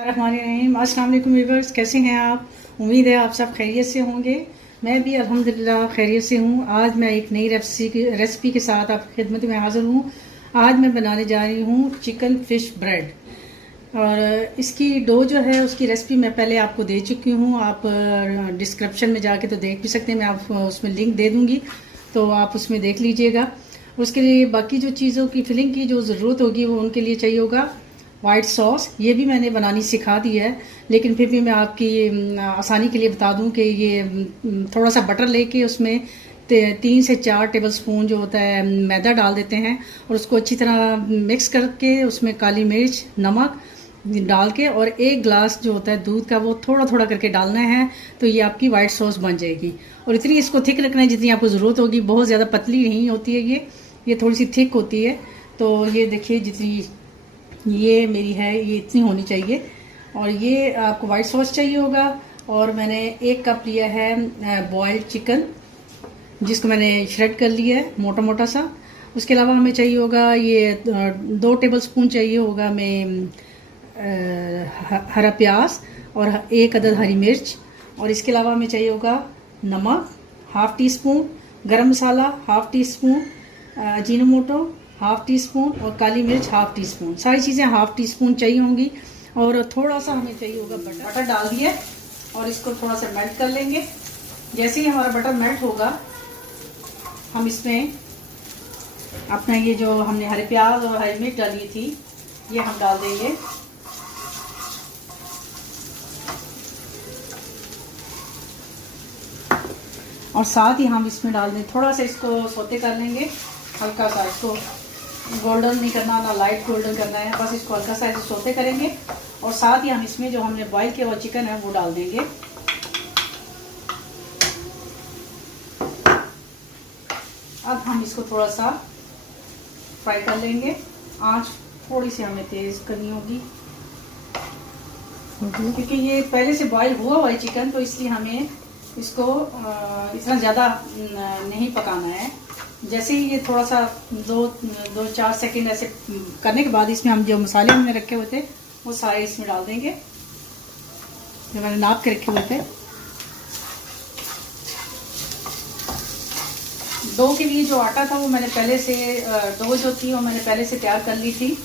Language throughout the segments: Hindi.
रहीम। अस्सलाम वालेकुम व्यूअर्स, कैसे हैं आप? उम्मीद है आप सब खैरियत से होंगे। मैं भी अल्हम्दुलिल्लाह खैरियत से हूँ। आज मैं एक नई रेसिपी के साथ आपकी खिदमत में हाज़िर हूँ। आज मैं बनाने जा रही हूँ चिकन फ़िश ब्रेड। और इसकी डो जो है उसकी रेसिपी मैं पहले आपको दे चुकी हूँ। आप डिस्क्रिप्शन में जाके तो देख भी सकते हैं, मैं आप उसमें लिंक दे दूँगी, तो आप उसमें देख लीजिएगा। उसके लिए बाकी जो चीज़ों की फिलिंग की जो ज़रूरत होगी वो उनके लिए चाहिए होगा वाइट सॉस। ये भी मैंने बनानी सिखा दी है, लेकिन फिर भी मैं आपकी आसानी के लिए बता दूं कि ये थोड़ा सा बटर लेके उसमें 3 से 4 टेबल स्पून जो होता है मैदा डाल देते हैं और उसको अच्छी तरह मिक्स करके उसमें काली मिर्च, नमक डाल के और 1 ग्लास जो होता है दूध का वो थोड़ा थोड़ा करके डालना है, तो ये आपकी वाइट सॉस बन जाएगी। और इतनी इसको थिक रखना है जितनी आपको ज़रूरत होगी, बहुत ज़्यादा पतली नहीं होती है ये थोड़ी सी थिक होती है। तो ये देखिए जितनी ये मेरी है ये इतनी होनी चाहिए। और ये आपको वाइट सॉस चाहिए होगा। और मैंने 1 कप लिया है बॉइल्ड चिकन, जिसको मैंने श्रेड कर लिया है मोटा मोटा सा। उसके अलावा हमें चाहिए होगा ये 2 टेबल स्पून चाहिए होगा हमें हरा प्याज और 1 अदद हरी मिर्च। और इसके अलावा हमें चाहिए होगा नमक ½ टी स्पून, गरम मसाला ½ tea spoon, Ajinomoto ½ tea spoon और काली मिर्च ½ टी स्पून। सारी चीज़ें ½ टी स्पून चाहिए होंगी। और थोड़ा सा हमें चाहिए होगा बटर डाल दिए और इसको थोड़ा सा मेल्ट कर लेंगे। जैसे ही हमारा बटर मेल्ट होगा हम इसमें अपना ये जो हमने हरे प्याज और हरी मिर्च डाली थी ये हम डाल देंगे। और साथ ही हम इसमें डाल दें, थोड़ा सा इसको सोते कर लेंगे, हल्का सा इसको गोल्डन नहीं करना, ना लाइट गोल्डन करना है, बस इसको हल्का सा ऐसे सोते करेंगे। और साथ ही हम इसमें जो हमने बॉईल किया हुआ चिकन है वो डाल देंगे। अब हम इसको थोड़ा सा फ्राई कर लेंगे। आंच थोड़ी सी हमें तेज करनी होगी क्योंकि ये पहले से बॉईल हुआ है चिकन, तो इसलिए हमें इसको इतना ज़्यादा नहीं पकाना है। जैसे ही ये थोड़ा सा 2-4 सेकंड ऐसे करने के बाद इसमें हम जो मसाले हमने रखे हुए थे वो सारे इसमें डाल देंगे, जो मैंने नाप के रखे हुए थे। डो के लिए जो आटा था वो मैंने पहले से डो जो थी वो मैंने पहले से तैयार कर ली थी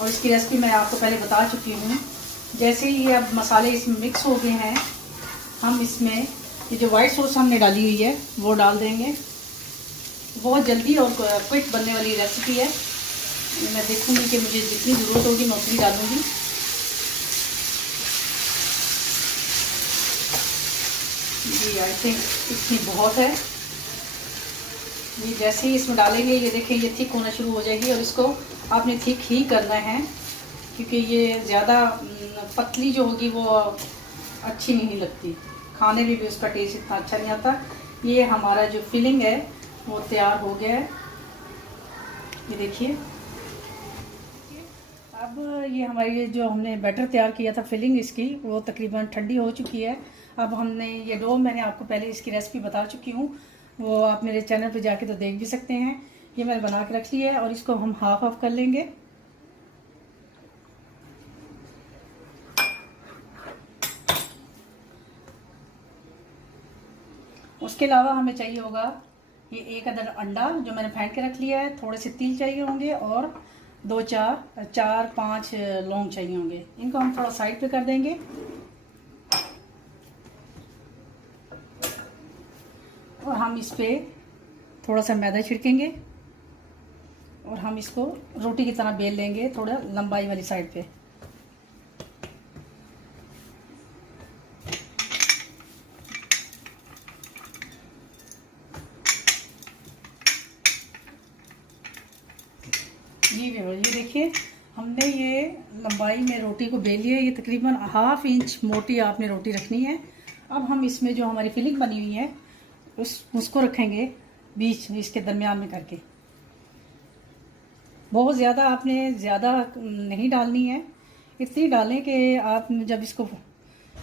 और इसकी रेसिपी मैं आपको पहले बता चुकी हूँ। जैसे ही अब मसाले इसमें मिक्स हो गए हैं, हम इसमें ये जो वाइट सॉस हमने डाली हुई है वो डाल देंगे। बहुत जल्दी और क्विक बनने वाली रेसिपी है। मैं देखूंगी कि मुझे जितनी ज़रूरत होगी मैं उतनी डालूंगी। जी आई थिंक इतनी बहुत है। ये जैसे ही इसमें डालेंगे ये देखिए ये थिक होना शुरू हो जाएगी और इसको आपने थिक ही करना है क्योंकि ये ज़्यादा पतली जो होगी वो अच्छी नहीं लगती, खाने में भी उसका टेस्ट इतना अच्छा नहीं आता। ये हमारा जो फिलिंग है वो तैयार हो गया है, ये देखिए। अब ये हमारी जो हमने बैटर तैयार किया था फिलिंग इसकी वो तकरीबन ठंडी हो चुकी है। अब हमने ये डो मैंने आपको पहले इसकी रेसिपी बता चुकी हूँ, वो आप मेरे चैनल पे जाके तो देख भी सकते हैं। ये मैंने बना के रख लिया है और इसको हम हाफ कर लेंगे। उसके अलावा हमें चाहिए होगा ये 1 अदद अंडा जो मैंने फेंट के रख लिया है, थोड़े से तिल चाहिए होंगे और 4-5 लौंग चाहिए होंगे। इनको हम थोड़ा साइड पे कर देंगे। और हम इस पे थोड़ा सा मैदा छिड़केंगे और हम इसको रोटी की तरह बेल लेंगे थोड़ा लंबाई वाली साइड पे। ये देखिए हमने ये लंबाई में रोटी को बेल लिया है। ये तकरीबन ½ इंच मोटी आपने रोटी रखनी है। अब हम इसमें जो हमारी फिलिंग बनी हुई है उसको रखेंगे बीच इसके दरमियान में करके। बहुत ज़्यादा आपने ज़्यादा नहीं डालनी है, इतनी डालें कि आप जब इसको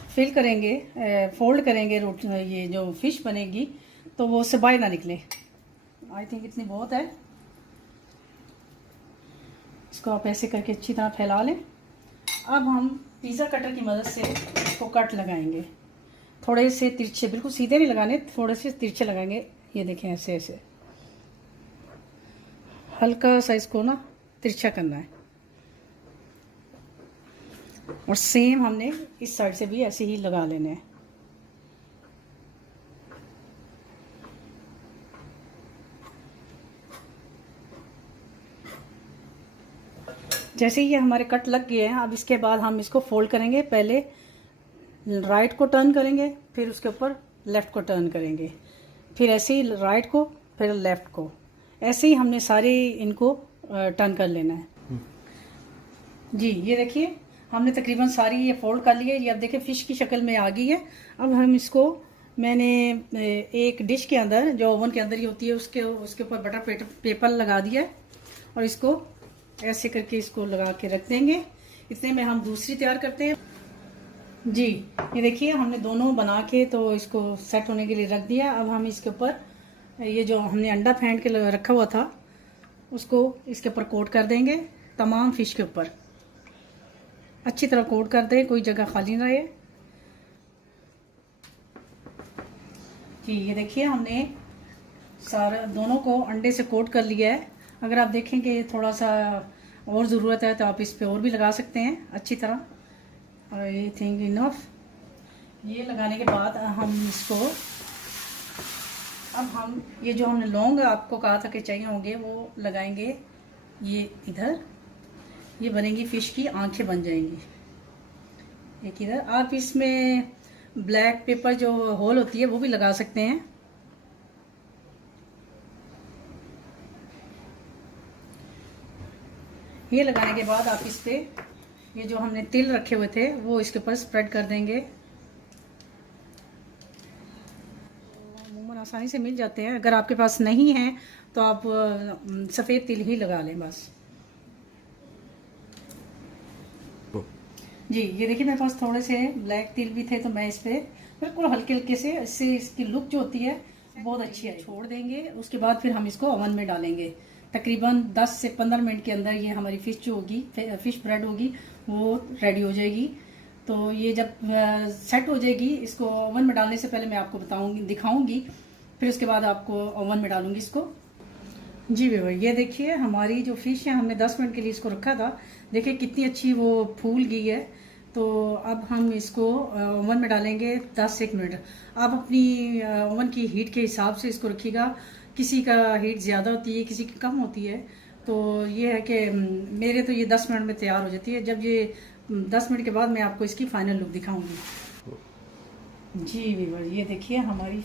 फिल करेंगे फोल्ड करेंगे रोटी ये जो फिश बनेगी तो वो उससे बाहर ना निकले। आई थिंक इतनी बहुत है। इसको आप ऐसे करके अच्छी तरह फैला लें। अब हम पिज़्ज़ा कटर की मदद से इसको कट लगाएंगे। थोड़े से तिरछे, बिल्कुल सीधे नहीं लगाने, थोड़े से तिरछे लगाएंगे। ये देखें ऐसे ऐसे हल्का सा इसको ना तिरछा करना है। और सेम हमने इस साइड से भी ऐसे ही लगा लेने हैं। जैसे ही हमारे कट लग गए हैं, अब इसके बाद हम इसको फोल्ड करेंगे। पहले राइट को टर्न करेंगे, फिर उसके ऊपर लेफ़्ट को टर्न करेंगे, फिर ऐसे ही राइट को, फिर लेफ़्ट को, ऐसे ही हमने सारे इनको टर्न कर लेना है। जी ये देखिए हमने तकरीबन सारी ये फोल्ड कर ली है। ये अब देखिए फ़िश की शक्ल में आ गई है। अब हम इसको, मैंने एक डिश के अंदर जो ओवन के अंदर ही होती है उसके ऊपर बटर पेपर लगा दिया है और इसको ऐसे करके इसको लगा के रख देंगे। इतने में हम दूसरी तैयार करते हैं। जी ये देखिए हमने दोनों बना के तो इसको सेट होने के लिए रख दिया। अब हम इसके ऊपर ये जो हमने अंडा फेंट के रखा हुआ था उसको इसके ऊपर कोट कर देंगे। तमाम फ़िश के ऊपर अच्छी तरह कोट कर दें, कोई जगह खाली ना रहे। जी ये देखिए हमने सारा दोनों को अंडे से कोट कर लिया है। अगर आप देखें कि थोड़ा सा और ज़रूरत है तो आप इस पे और भी लगा सकते हैं अच्छी तरह। I think enough. ये लगाने के बाद हम इसको, अब हम ये जो हमने लौंग आपको कहा था कि चाहिए होंगे वो लगाएंगे। ये इधर, ये बनेंगी फ़िश की आंखें बन जाएंगी। एक इधर आप इसमें ब्लैक पेपर जो होल होती है वो भी लगा सकते हैं। ये लगाने के बाद आप इस पे ये जो हमने तिल रखे हुए थे वो इसके ऊपर स्प्रेड कर देंगे। अमूमन आसानी से मिल जाते हैं। अगर आपके पास नहीं है तो आप सफ़ेद तिल ही लगा लें बस। जी ये देखिए मेरे पास थोड़े से ब्लैक तिल भी थे तो मैं इस पर बिल्कुल हल्के हल्के से, इससे इसकी लुक जो होती है बहुत अच्छी है। छोड़ देंगे, उसके बाद फिर हम इसको ओवन में डालेंगे। तकरीबन 10 से 15 मिनट के अंदर ये हमारी फ़िश जो होगी, फ़िश ब्रेड होगी, वो रेडी हो जाएगी। तो ये जब सेट हो जाएगी, इसको ओवन में डालने से पहले मैं आपको बताऊंगी, दिखाऊंगी, फिर उसके बाद आपको ओवन में डालूंगी इसको। जी भैया ये देखिए हमारी जो फ़िश है, हमने 10 मिनट के लिए इसको रखा था। देखिए कितनी अच्छी वो फूल गई है। तो अब हम इसको ओवन में डालेंगे 10 से 1 मिनट। आप अपनी ओवन की हीट के हिसाब से इसको रखिएगा। किसी का हीट ज़्यादा होती है, किसी की कम होती है। तो ये है कि मेरे तो ये 10 मिनट में तैयार हो जाती है। जब ये 10 मिनट के बाद मैं आपको इसकी फ़ाइनल लुक दिखाऊंगी। जी वीवर ये देखिए हमारी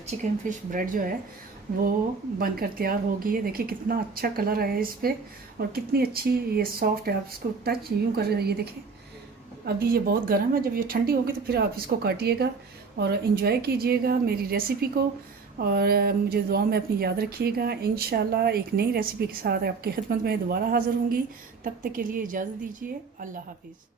चिकन फ़िश ब्रेड जो है वो बनकर तैयार हो गई है। देखिए कितना अच्छा कलर है इस पर और कितनी अच्छी ये सॉफ्ट है। आप इसको टच यूँ कर रहे हो, ये देखिए अभी ये बहुत गर्म है। जब ये ठंडी होगी तो फिर आप इसको काटिएगा और इन्जॉय कीजिएगा मेरी रेसिपी को। और मुझे दुआ में अपनी याद रखिएगा। इंशाल्लाह एक नई रेसिपी के साथ आपकी खिदमत में दोबारा हाज़िर होंगी। तब तक के लिए इजाज़त दीजिए। अल्लाह हाफिज़।